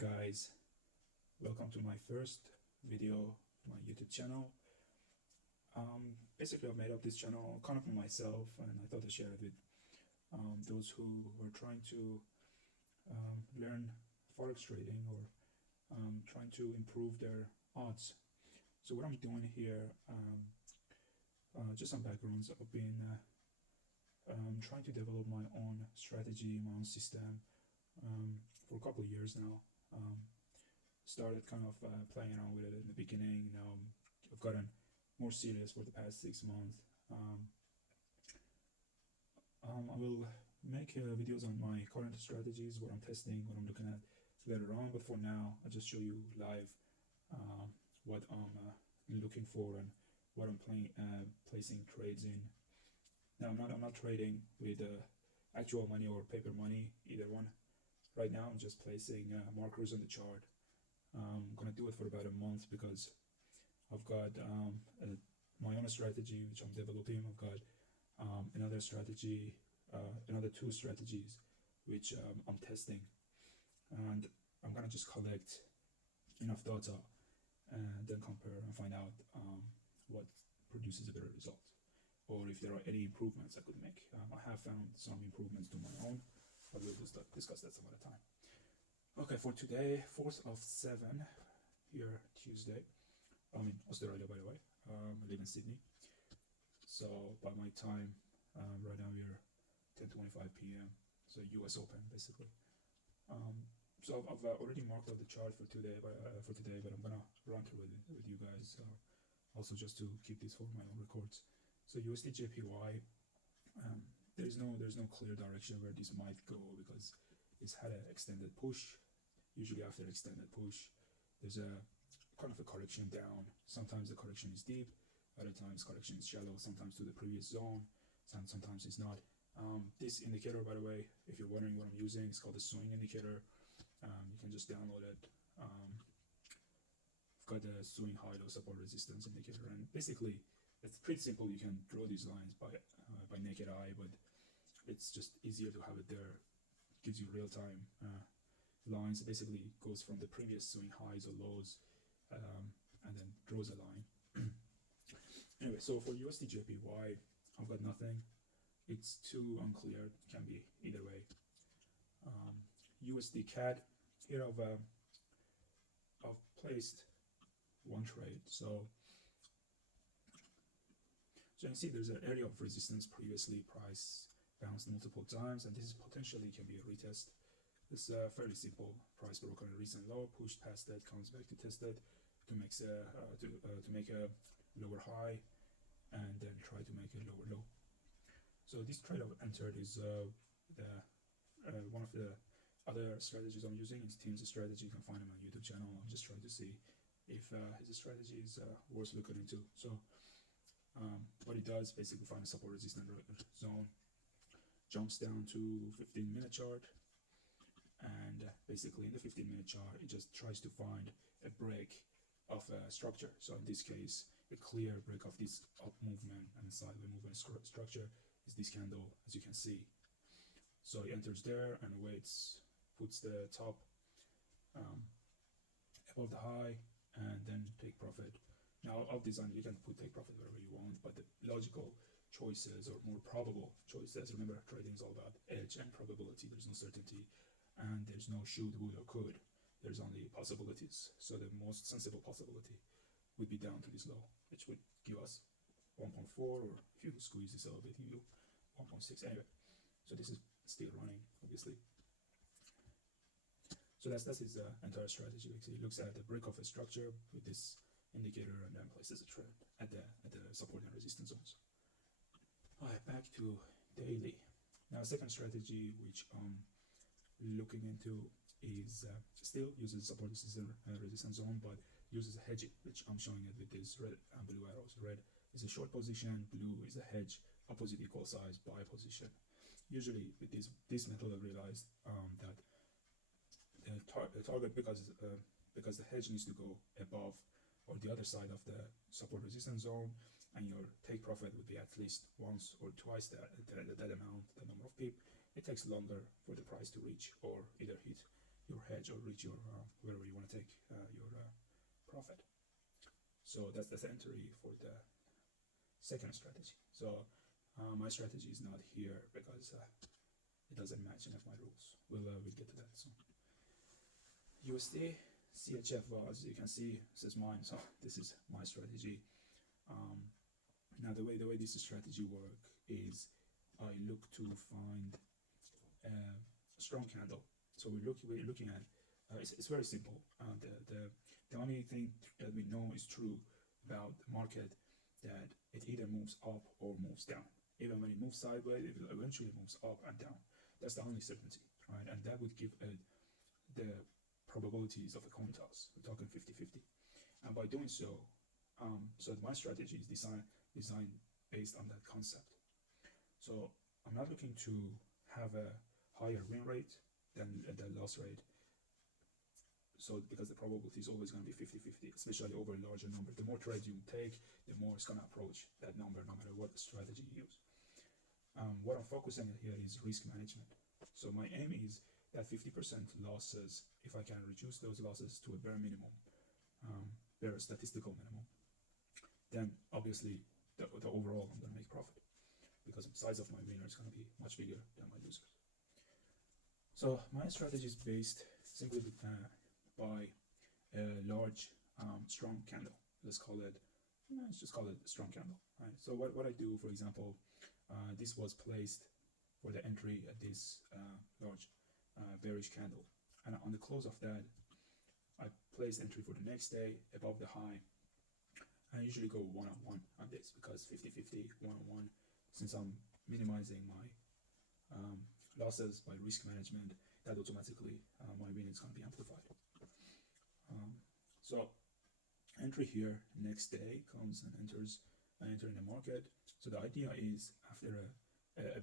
guys, welcome to my first video, my YouTube channel. Basically I've made up this channel kind of for myself, and I thought I'd share it with those who were trying to learn Forex trading or trying to improve their odds. So what I'm doing here, just some backgrounds. I've been trying to develop my own strategy, my own system for a couple of years now. Started kind of playing around with it in the beginning. Now I've gotten more serious for the past 6 months. I will make videos on my current strategies, what I'm testing, what I'm looking at later on. But for now, I'll just show you live what I'm looking for and what I'm placing trades in. Now I'm not trading with actual money or paper money, either one. Right now I'm just placing markers on the chart. I'm gonna do it for about a month because I've got my own strategy which I'm developing. I've got another strategy, another 2 strategies which I'm testing, and I'm gonna just collect enough data and then compare and find out what produces a better result, or if there are any improvements I could make. I have found some improvements to my own, but we'll just discuss that some other time. Okay, for today, 4th of 7 here, Tuesday. I'm in Australia, by the way. I live in Sydney. So by my time, right now we're 10:25 p.m. So US Open, basically. So I've already marked out the chart for today, but I'm gonna run through it with you guys. Also, just to keep this for my own records. So USD JPY, there's no clear direction where this might go because it's had an extended push. Usually after extended push, there's a kind of a correction down. Sometimes the correction is deep, other times correction is shallow, sometimes to the previous zone, sometimes it's not. This indicator, by the way, if you're wondering what I'm using, it's called the swing indicator. You can just download it. I've got the swing high low support resistance indicator, and basically it's pretty simple. You can draw these lines by naked eye, but it's just easier to have it there. It gives you real-time lines. It basically goes from the previous swing highs or lows and then draws a line. Anyway, so for USD JPY, I've got nothing. It's too unclear. It can be either way. USD CAD, here I've placed one trade. So you can see there's an area of resistance previously. Price bounced multiple times, and this potentially can be a retest. It's fairly simple. Price broke on a recent low, pushed past that, comes back to test it to make a lower high, and then try to make a lower low. So this trade I've entered is one of the other strategies I'm using. It's Tim's strategy. You can find him on my YouTube channel. I'm just trying to see if his strategy is worth looking into. So what he does, basically find a support resistance zone, jumps down to 15-minute chart, and basically in the 15-minute chart it just tries to find a break of a structure. So in this case, a clear break of this up movement and sideways movement structure is this candle, as you can see. So he enters there and waits, puts the top above the high, and then take profit. Now of design, you can take profit wherever you want, but the logical choices or more probable choices, remember trading is all about edge and probability. There's no certainty, and there's no should, would, or could. There's only possibilities. So the most sensible possibility would be down to this low, which would give us 1.4, or if you squeeze this a little bit, you 1.6. Anyway, so this is still running, obviously. So that's his entire strategy. He looks at the break of a structure with this indicator and then places a trend at the support and resistance zones. Alright, back to daily. Now, second strategy which I'm looking into is still uses support resistance zone, but uses a hedging, which I'm showing it with these red and blue arrows. Red is a short position, blue is a hedge, opposite equal size buy position. Usually with this method, I realized that the target, because the hedge needs to go above or the other side of the support resistance zone, and your take profit would be at least once or twice that amount, the number of pip. It takes longer for the price to reach or either hit your hedge or reach your wherever you want to take your profit. So that's the entry for the second strategy. So my strategy is not here because it doesn't match any of my rules. We'll get to that soon. USD CHF, as you can see, this is mine, so this is my strategy. Now the way this strategy work is I look to find a strong candle. So we're looking at it's very simple. The only thing that we know is true about the market, that it either moves up or moves down. Even when it moves sideways, it will eventually moves up and down. That's the only certainty, right? And that would give the probabilities of a coin toss. We're talking 50-50. And by doing so, so my strategy is designed based on that concept. So I'm not looking to have a higher win rate than the loss rate. So because the probability is always going to be 50-50, especially over a larger number. The more trades you take, the more it's going to approach that number, no matter what strategy you use. What I'm focusing on here is risk management. So my aim is that 50% losses, if I can reduce those losses to a bare minimum, bare statistical minimum, then obviously the overall I'm going to make profit, because the size of my winner is going to be much bigger than my losers. So my strategy is based simply by a large, strong candle. Let's just call it a strong candle, right? So what I do, for example, this was placed for the entry at this large bearish candle, and on the close of that, I place entry for the next day above the high. I usually go one-on-one on this because 50-50, one-on-one, since I'm minimizing my losses by risk management, that automatically my win is going to be amplified. So entry here, next day comes and enters, I enter in the market. So the idea is, after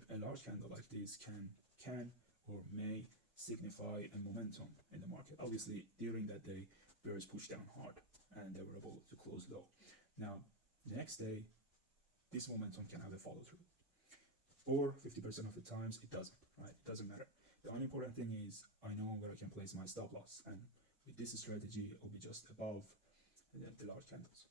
a large candle like this can or may signify a momentum in the market. Obviously, during that day, bears pushed down hard and they were able to close low. Now, the next day, this momentum can have a follow through, or 50% of the times it doesn't, right? It doesn't matter. The only important thing is I know where I can place my stop loss, and with this strategy, it will be just above the large candles,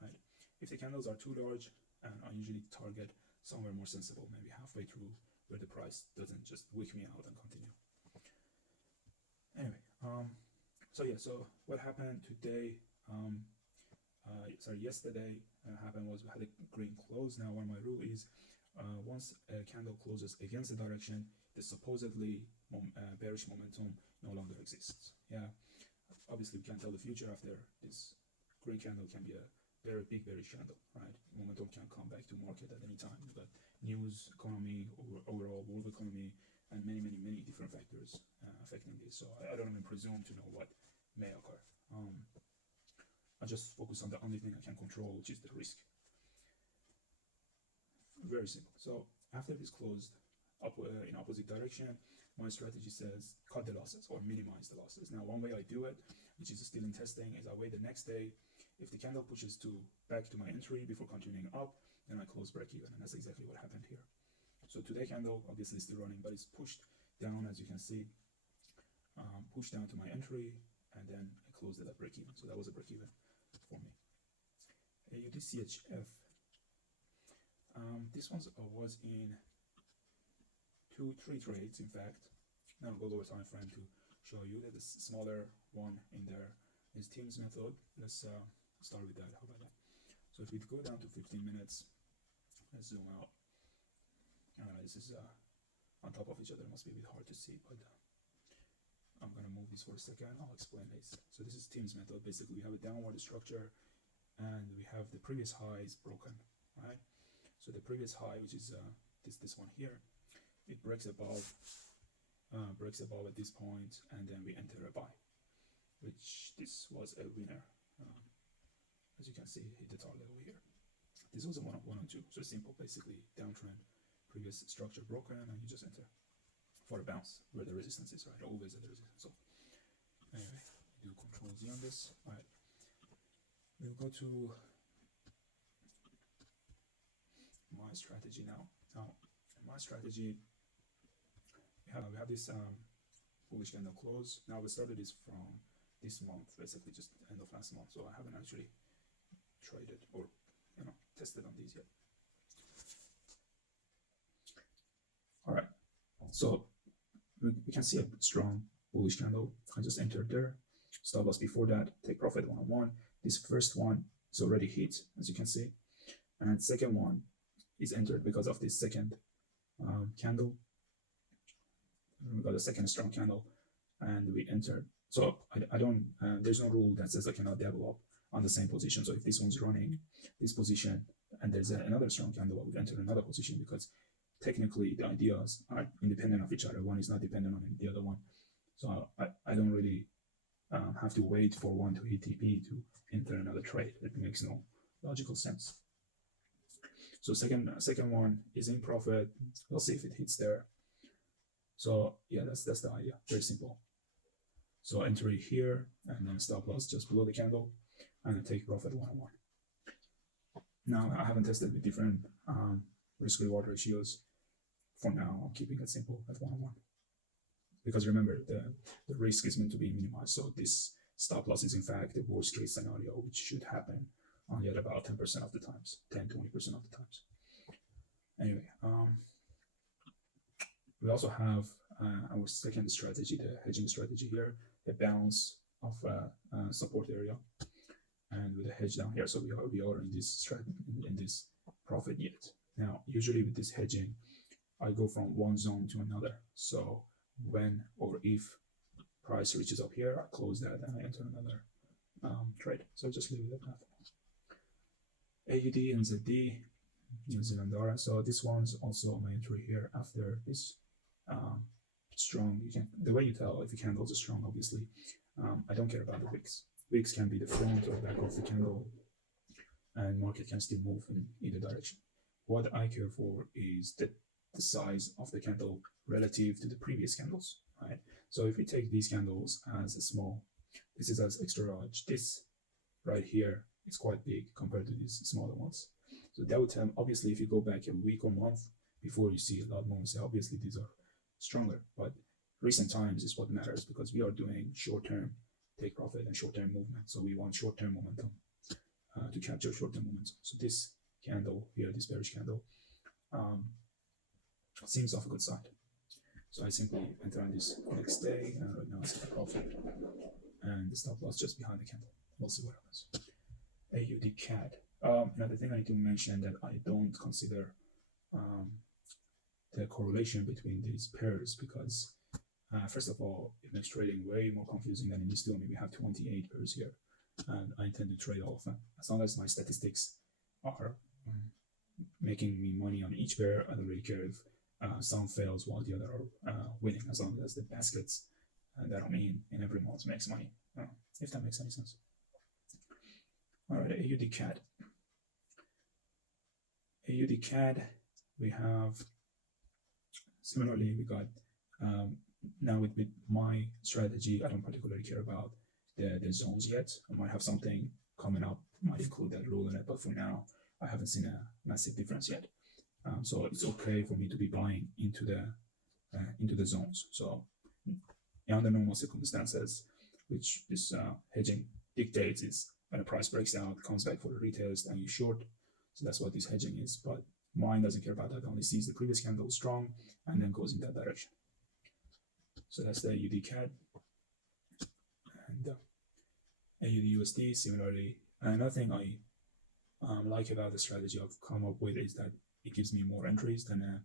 right? If the candles are too large, I usually target somewhere more sensible, maybe halfway through, where the price doesn't just wick me out and continue. Anyway, so what happened today, yesterday happened was we had a green close. Now, one of my rule is once a candle closes against the direction, the supposedly bearish momentum no longer exists. Yeah, obviously we can't tell the future. After this green candle can be a very big bearish candle, right? Momentum can come back to market at any time. You've got news, economy, overall world economy, and many different factors affecting this. So I don't even presume to know what may occur. I just focus on the only thing I can control, which is the risk. Very simple. So after this closed up in opposite direction, my strategy says cut the losses or minimize the losses. Now, one way I do it, which is still in testing, is I wait the next day. If the candle pushes back to my entry before continuing up, then I close break even, and that's exactly what happened here. So today candle obviously still running, but it's pushed down, as you can see, pushed down to my entry, and then I closed it at break even. So that was a break even for me. AUDCHF. This one was in 2-3 trades, in fact. Now I'll go over time frame to show you that the smaller one in there is Teams method. Let's start with that. How about that? So if we go down to 15 minutes, let's zoom out. This is on top of each other. It must be a bit hard to see, but I'm gonna move this for a second. I'll explain this. So this is Teams method. Basically, we have a downward structure, and we have the previous high is broken, right? So the previous high, which is this one here, it breaks above at this point, and then we enter a buy, which this was a winner. As you can see, hit the target over here. This was a 1-on-2, so simple, basically downtrend, previous structure broken, and you just enter for a bounce where the resistance is, right? Always at the resistance. So anyway, do Control Z on this. All right, we'll go to my strategy now. Now, in my strategy, we have this bullish candle close. Now we started this from this month, basically just end of last month, so I haven't actually traded or tested on these yet. All right, so we can see a strong bullish candle. I just entered there, stop loss before that, take profit 101. This first one is already hit, as you can see, and second one is entered because of this second candle. We got a second strong candle and we entered. So I don't, there's no rule that says I cannot double up on the same position. So if this one's running this position and there's another strong candle, I would enter another position, because technically the ideas are independent of each other. One is not dependent on the other one. So I don't really have to wait for one to hit TP to enter another trade. It makes no logical sense. So second one is in profit. We'll see if it hits there. So yeah, that's the idea. Very simple. So entry here and then stop loss just below the candle and then take profit 101. Now I haven't tested with different risk reward ratios. For now, I'm keeping it simple at 101. Because remember, the risk is meant to be minimized. So this stop loss is in fact the worst case scenario, which should happen only at about 10% of the times, 10-20% of the times. Anyway, we also have our second strategy, the hedging strategy here, the bounce of support area, and with a hedge down here. So we are in this strategy, in this profit yet. Now, usually with this hedging, I go from one zone to another. So when or if price reaches up here, I close that and I enter another trade. So just leave it at that. AUD and ZD, New Zealand dollar. So this one's also my entry here after this strong. The way you tell if a candles are strong, obviously, I don't care about the wicks. Wicks can be the front or back of the candle, and market can still move in either direction. What I care for is the size of the candle relative to the previous candles, right? So if we take these candles as a small, this is as extra large, this right here is quite big compared to these smaller ones. So that would tell, obviously, if you go back a week or month before, you see a lot more, so obviously these are stronger, but recent times is what matters, because we are doing short-term take profit and short-term movement. So we want short-term momentum to capture short-term momentum. So this candle here, this bearish candle, seems off a good side. So I simply enter on this next day, and right now it's a profit, and the stop loss just behind the candle. We'll see what happens. AUD CAD. Another thing I need to mention that I don't consider the correlation between these pairs, because first of all, it makes trading way more confusing than it needs to. I mean, we have 28 pairs here, and I intend to trade all of them. As long as my statistics are making me money on each pair, I don't really care if some fails while the other are winning, as long as the baskets that I'm in every month makes money, if that makes any sense. All right, AUD CAD. AUD CAD, we have, similarly, we got, now with my strategy, I don't particularly care about the zones yet. I might have something coming up, might include that rule in it, but for now, I haven't seen a massive difference yet. So it's okay for me to be buying into the zones. So under normal circumstances, which this hedging dictates, is when a price breaks out, comes back for the retest, and you short. So that's what this hedging is. But mine doesn't care about that. It only sees the previous candle strong and then goes in that direction. So that's the AUD CAD. And AUD USD, similarly. Another thing I like about the strategy I've come up with is that it gives me more entries than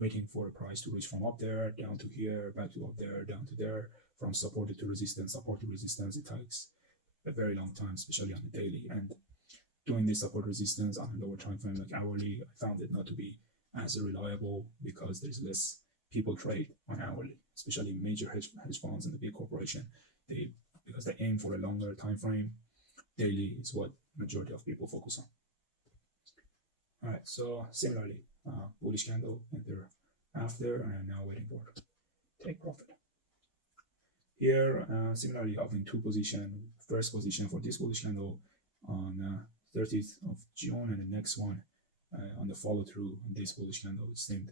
waiting for a price to reach from up there, down to here, back to up there, down to there, from support to resistance, support to resistance. It takes a very long time, especially on the daily. And doing this support resistance on a lower time frame like hourly, I found it not to be as reliable, because there's less people trade on hourly, especially major hedge funds and the big corporation. Because they aim for a longer time frame, daily is what majority of people focus on. All right, so similarly, bullish candle enter after, and now waiting for take profit. Here, similarly, having two positions. First position for this bullish candle on 30th of June, and the next one on the follow through on this bullish candle, which seemed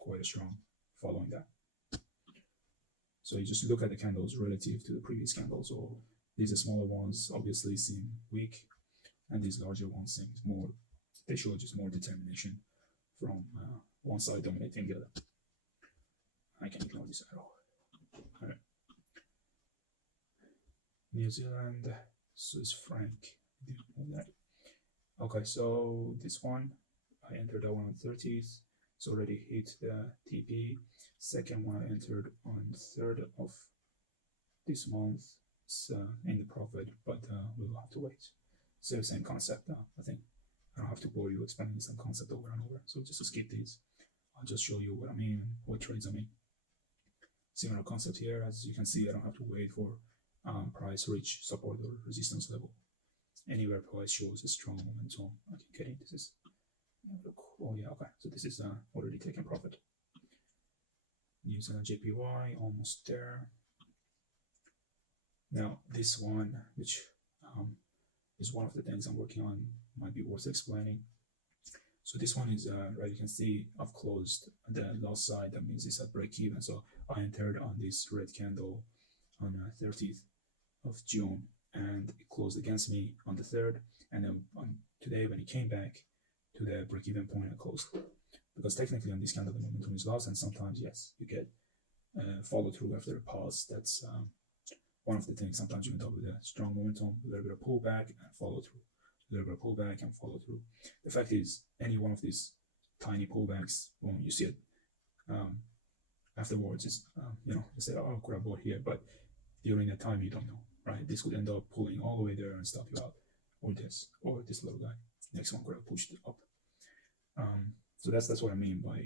quite strong following that. So you just look at the candles relative to the previous candles. So these smaller ones obviously seem weak, and these larger ones seem more, they show just more determination from one side dominating the other. I can ignore this arrow. All right. New Zealand, Swiss franc. Okay, so this one, I entered that one on 30th. It's already hit the TP. Second one I entered on 3rd of this month. It's in the profit, but we'll have to wait. So same concept. I think I don't have to bore you explaining the same concept over and over. So just skip these. I'll just show you what I mean, what trades I mean. Similar concept here. As you can see, I don't have to wait for price reach support or resistance level. Anywhere price shows a strong momentum, I can get into this. Oh yeah, okay. So this is already taking profit. New Zealand JPY almost there. Now this one, which is one of the things I'm working on, might be worth explaining. So this one is right. You can see I've closed the loss side. That means it's at break even. So I entered on this red candle on 30th of June, and it closed against me on the 3rd. And then on today, when it came back to the break even point, I closed. Because technically on this candle, the momentum is lost, and sometimes, yes, you get follow through after a pause. That's one of the things. Sometimes you end up with a strong momentum, a little bit of pullback, and follow through. A little bit of pullback and follow through. The fact is, any one of these tiny pullbacks, when you see it afterwards, is you say, oh, could I bought here? But during that time, you don't know, right? This could end up pulling all the way there and stop you out, or this little guy. Next one could have pushed it up. So that's what I mean by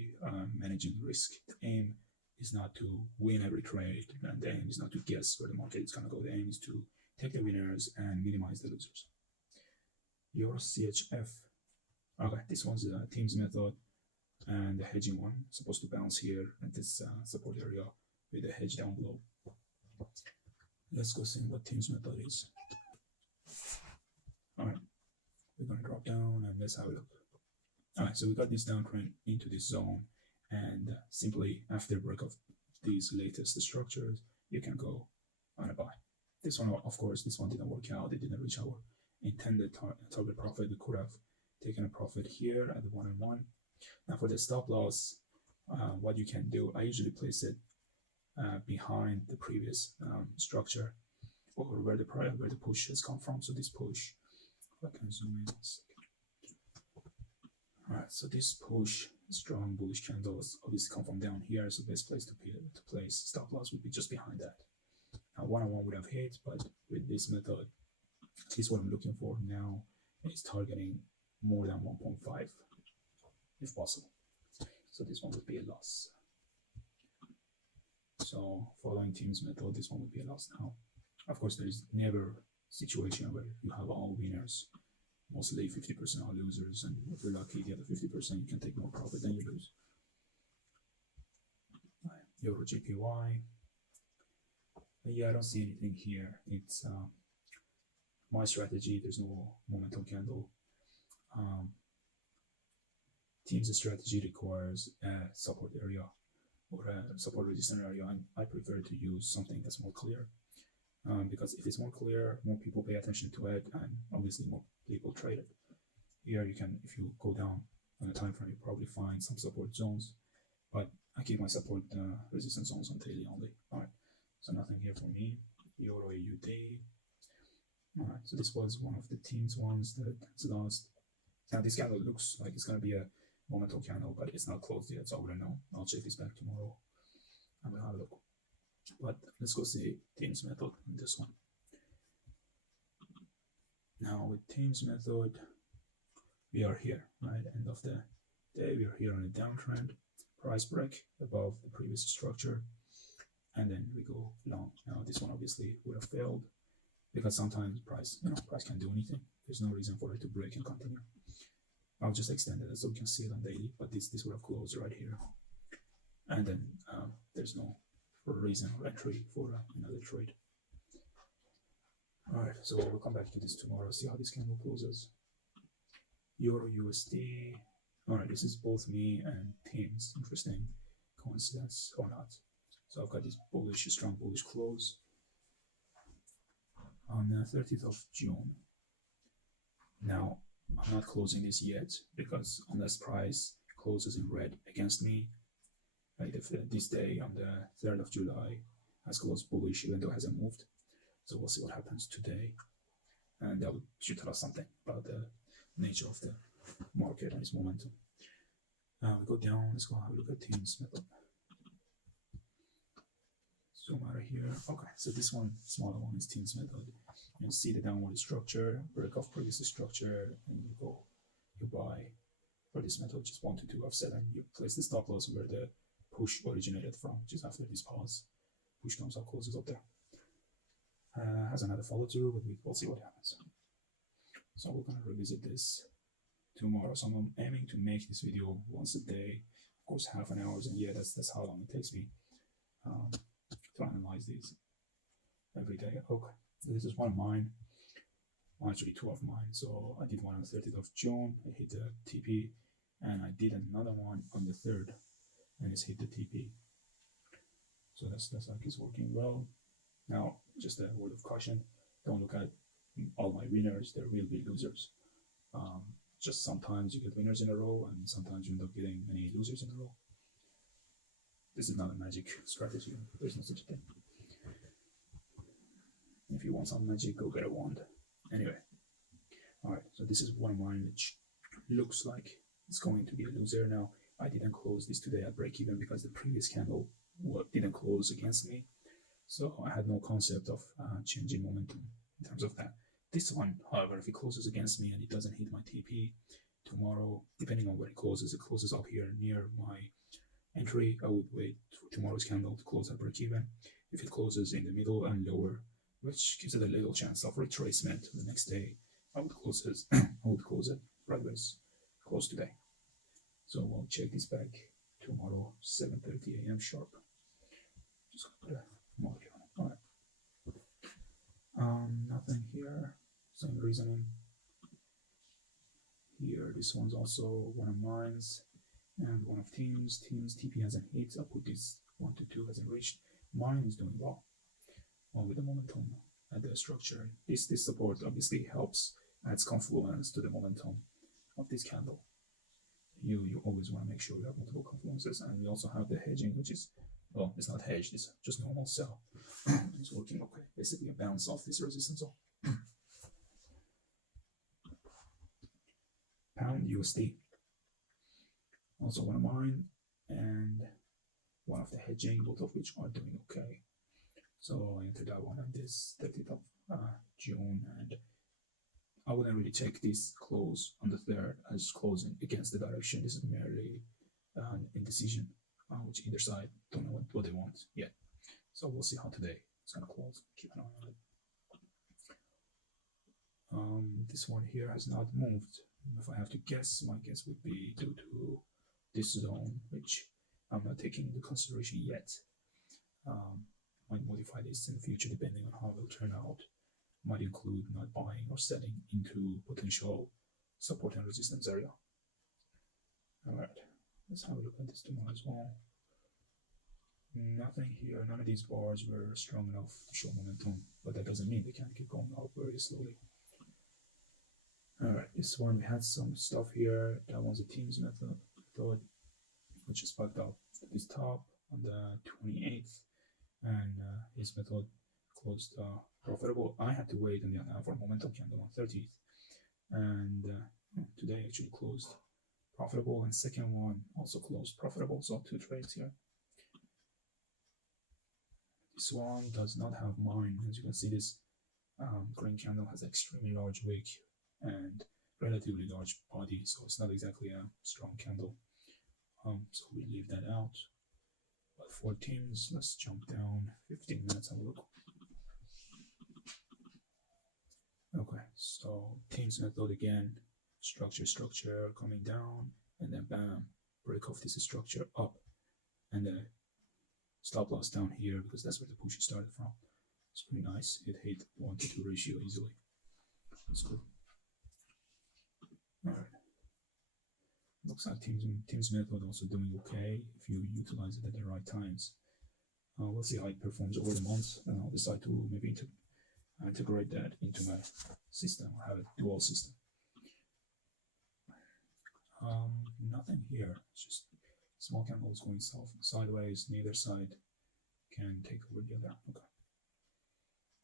managing risk. The aim is not to win every trade, and the aim is not to guess where the market is going to go. The aim is to take the winners and minimize the losers. Your CHF. Okay, this one's the teams method, and the hedging one supposed to bounce here at this support area with the hedge down below. Let's go see what teams method is. All right, we're gonna drop down and let's have a look. All right, so we got this downtrend into this zone, and simply after break of these latest structures, you can go on a buy. This one, of course, this one didn't work out. It didn't reach our intended target profit. We could have taken a profit here at the 1-on-1. Now for the stop loss, what you can do, I usually place it behind the previous structure, or where the push has come from. So this push, if I can zoom in a second. All right, so this push, strong bullish candles, obviously come from down here. So the best place to place stop loss would be just behind that. Now 1-on-1 would have hit, but with this method, at least what I'm looking for now is targeting more than 1.5 if possible. So this one would be a loss. So following team's method, this one would be a loss. Now, of course, there is never a situation where you have all winners. Mostly 50% are losers, and if you're lucky, the other 50% you can take more profit than you lose. Euro JPY. Yeah, I don't see anything here. It's my strategy. There's no momentum candle. Team's strategy requires a support area or a support resistance area, and I prefer to use something that's more clear. Because if it's more clear, more people pay attention to it, and obviously more people trade it. Here you can, if you go down on a time frame, you probably find some support zones, but I keep my support resistance zones on daily only. All right, so nothing here for me. Euro AUD. All right, so this was one of the team's ones that has lost. Now this candle looks like it's gonna be a momentum candle, but it's not closed yet, so I wouldn't know. I'll check this back tomorrow and we'll have a look. But let's go see team's method in this one. Now with team's method, we are here, right? End of the day, we are here on a downtrend, price break above the previous structure, and then we go long. Now this one obviously would have failed because sometimes price can't do anything. There's no reason for it to break and continue. I'll just extend it so we can see it on daily, but this would have closed right here, and then there's no reason or entry for another trade. All right, so we'll come back to this tomorrow, see how this candle closes. Euro USD. All right, this is both me and teams. Interesting coincidence or not. So I've got this bullish, strong bullish close on the 30th of June. Now, I'm not closing this yet because unless price closes in red against me, like if this day on the 3rd of July has closed bullish even though it hasn't moved. So we'll see what happens today. And that should tell us something about the nature of the market and its momentum. We go down, let's go have a look at Teams method. Zoom out of here. Okay, so this one, smaller one, is Teams method. You see the downward structure, break off previous structure, and you buy for this method, just 1 to 2 offset, and you place the stop loss where the push originated from, just after this pause. Push comes up, closes up there. Has another follow through, but we'll see what happens. So we're gonna revisit this tomorrow. So I'm aiming to make this video once a day, of course half an hour, and yeah, that's how long it takes me to analyze these every day. Okay, so this is one of mine, actually 2 of mine. So I did one on the 30th of June, I hit the TP, and I did another one on the 3rd, and it's hit the TP. So that's like it's working well. Now, just a word of caution, don't look at all my winners, there will be losers. Just sometimes you get winners in a row, and sometimes you end up getting many losers in a row. This is not a magic strategy, there's no such thing. If you want some magic, go get a wand. Anyway, alright, so this is one of mine which looks like it's going to be a loser. Now, I didn't close this today at break even because the previous candle didn't close against me. So I had no concept of changing momentum in terms of that. This one, however, if it closes against me and it doesn't hit my TP tomorrow, depending on where it closes up here near my entry, I would wait for tomorrow's candle to close at break even. If it closes in the middle and lower, which gives it a little chance of retracement the next day, I would close it. I would close it right where it's close today. So we'll check this back tomorrow, 7:30 a.m. sharp. Just gonna put a mark on it. Alright. Nothing here. Same reasoning. Here, this one's also one of mine's and one of Teams. Teams TP hasn't hit. I'll put this 1 to 2 hasn't reached. Mine is doing well. Well, with the momentum and the structure. This support obviously helps, adds confluence to the momentum of this candle. You always want to make sure you have multiple confluences, and we also have the hedging, which is, well, it's not hedged, it's just normal sell. It's working okay, basically a bounce off this resistance zone. Pound USD, also one of mine, and one of the hedging, both of which are doing okay. So I entered that one on this 30th of June, and I wouldn't really take this close on the 3rd as closing against the direction. This is merely an indecision, which either side don't know what they want yet. So we'll see how today it's gonna close. Keep an eye on it. This one here has not moved. If I have to guess, my guess would be due to this zone, which I'm not taking into consideration yet. Might modify this in the future depending on how it will turn out. Might include not buying or selling into potential support and resistance area. Alright, let's have a look at this tomorrow as well. Nothing here, none of these bars were strong enough to show momentum, but that doesn't mean they can't keep going up very slowly. Alright, this one we had some stuff here. That one's a Teams method, which is spiked up at this top on the 28th, and his method closed profitable. I had to wait on the other hand for momentum candle on 30th, and today actually closed profitable, and second one also closed profitable. So 2 trades here. This one does not have mine. As you can see, this green candle has extremely large wick and relatively large body, so it's not exactly a strong candle. So we leave that out. But for Teams, let's jump down 15 minutes and look. Okay, so Teams method again, structure coming down, and then bam, break off this structure up, and then stop loss down here because that's where the push started from. It's pretty nice. It hit 1 to 2 ratio easily. That's good. Alright. Looks like Teams method also doing okay if you utilize it at the right times. We'll see how it performs over the months, and I'll decide to maybe integrate that into my system or have a dual system. Nothing here. It's just small candles going sideways. Neither side can take over the other. Okay.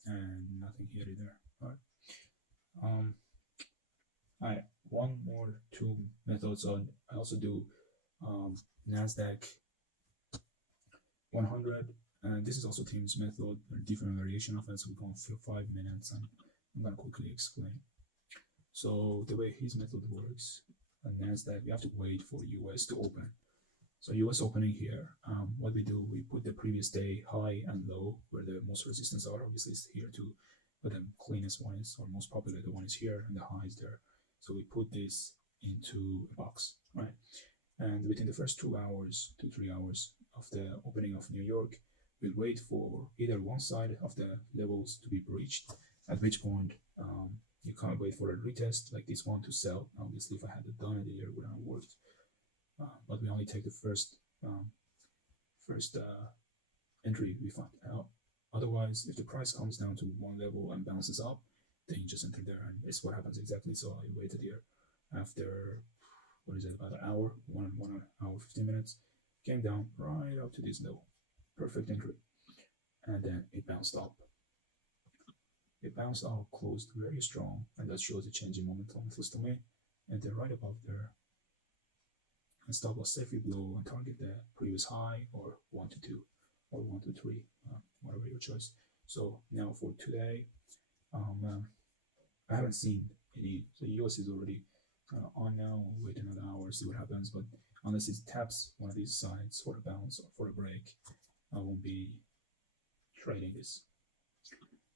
And nothing here either. All right. Two methods on. I also do Nasdaq 100, and this is also Tim's method. There are different variation of it, so we're going for 5 minutes, and I'm gonna quickly explain. So the way his method works on Nasdaq, we have to wait for US to open. So US opening here, what we do, we put the previous day high and low where the most resistance are. Obviously it's here too, but the cleanest one is, or most popular one is here, and the high is there. So we put this into a box, right? And within the first 2 hours to 3 hours of the opening of New York, we'll wait for either one side of the levels to be breached, at which point you can't wait for a retest like this one to sell. Obviously, if I had done it, it would have worked. But we only take the first entry we find out. Otherwise, if the price comes down to one level and bounces up, then you just enter there, and it's what happens exactly. So I waited here after, what is it, about an hour, one hour 15 minutes, came down right up to this level, perfect entry, and then it bounced up. It bounced out, closed very strong, and that shows the change in momentum to me. And then right above there, and stop loss safely below and target the previous high, or 1 to 2 or 1 to 3, whatever your choice. So now for today, I haven't seen any. So US is already on now. We'll wait another hour, see what happens. But unless it taps one of these sides for a bounce or for a break, I won't be trading this.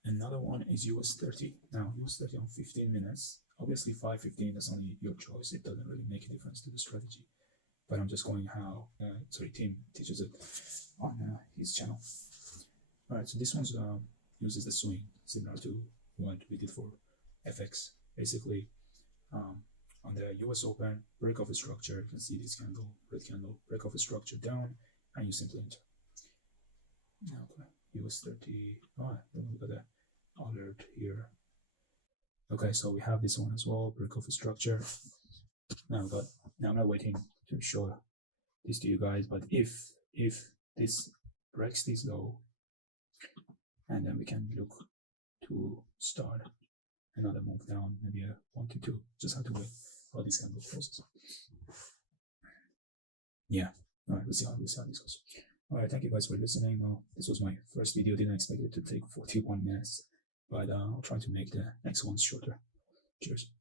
Another one is US 30. Now US 30 on 15 minutes. Obviously 5:15, that's only your choice. It doesn't really make a difference to the strategy. But I'm just going how Tim teaches it on his channel. All right, so this one uses the swing, similar to what we did for FX. Basically, on the US Open, break of a structure, you can see this candle, red candle, break of a structure down, and you simply enter. Now, US 30, look at the alert here. Okay, so we have this one as well, break of a structure. Now I'm not waiting to show this to you guys, but if this breaks this low, and then we can look to start another move down, maybe a 1 to 2. Just have to wait for this candle closes. Yeah, all right, we'll see how this goes. All right, thank you guys for listening. Well, this was my first video. Didn't expect it to take 41 minutes, but I'll try to make the next ones shorter. Cheers.